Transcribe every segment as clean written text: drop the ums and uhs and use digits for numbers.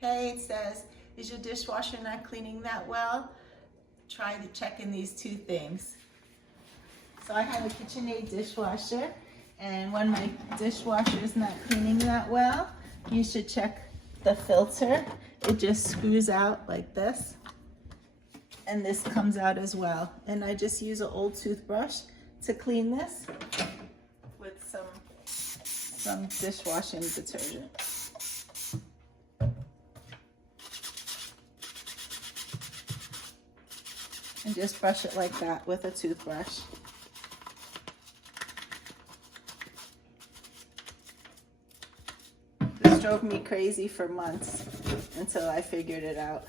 Hey, it says, is your dishwasher not cleaning that well? Try checking these two things. So I have a KitchenAid dishwasher, and when my dishwasher is not cleaning that well, you should check the filter. It just screws out like this, and this comes out as well. And I just use an old toothbrush to clean this with some dishwashing detergent. And just brush it like that with a toothbrush. This drove me crazy for months until I figured it out.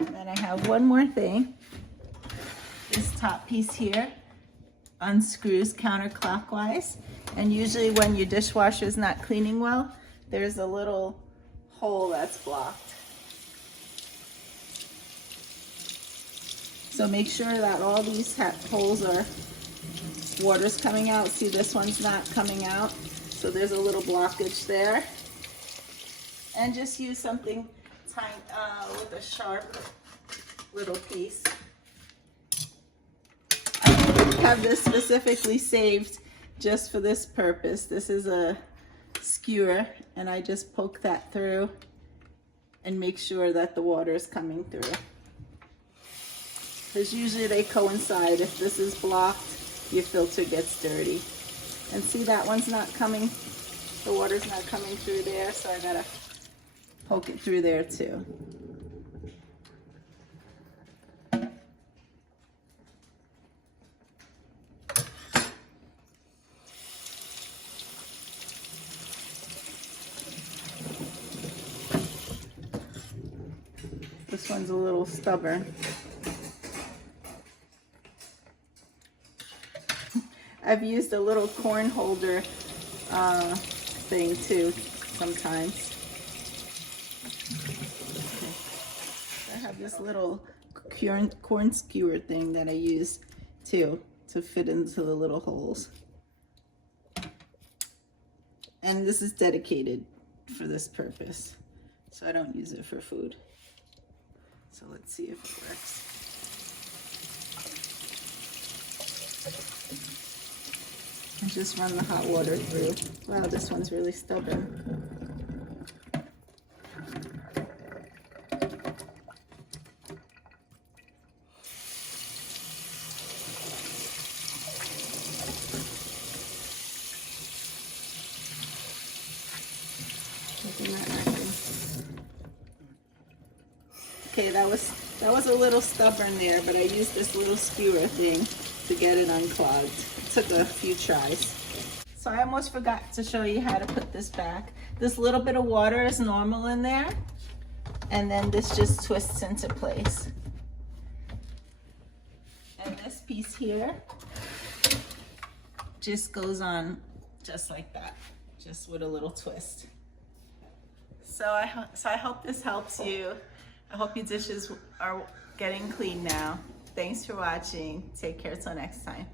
And then I have one more thing. This top piece here unscrews counterclockwise, and usually when your dishwasher is not cleaning well, there's a little hole that's blocked. So make sure that all these holes are, water's coming out. See, this one's not coming out. So there's a little blockage there. And just use something tiny, with a sharp little piece. I have this specifically saved just for this purpose. This is a skewer, and I just poke that through and make sure that the water is coming through, because usually they coincide. If this is blocked, your filter gets dirty. And see, that one's not coming, the water's not coming through there, so I gotta poke it through there too. This one's a little stubborn. I've used a little corn holder thing too sometimes. Okay. I have this little corn skewer thing that I use too to fit into the little holes. And this is dedicated for this purpose, so I don't use it for food. So let's see if it works. And just run the hot water through. Wow, this one's really stubborn. Okay, that was a little stubborn there, but I used this little skewer thing to get it unclogged. It took a few tries. So I almost forgot to show you how to put this back. This little bit of water is normal in there, and then this just twists into place. And this piece here just goes on just like that, just with a little twist. So I hope this helps you. I hope your dishes are getting clean now. Thanks for watching. Take care till next time.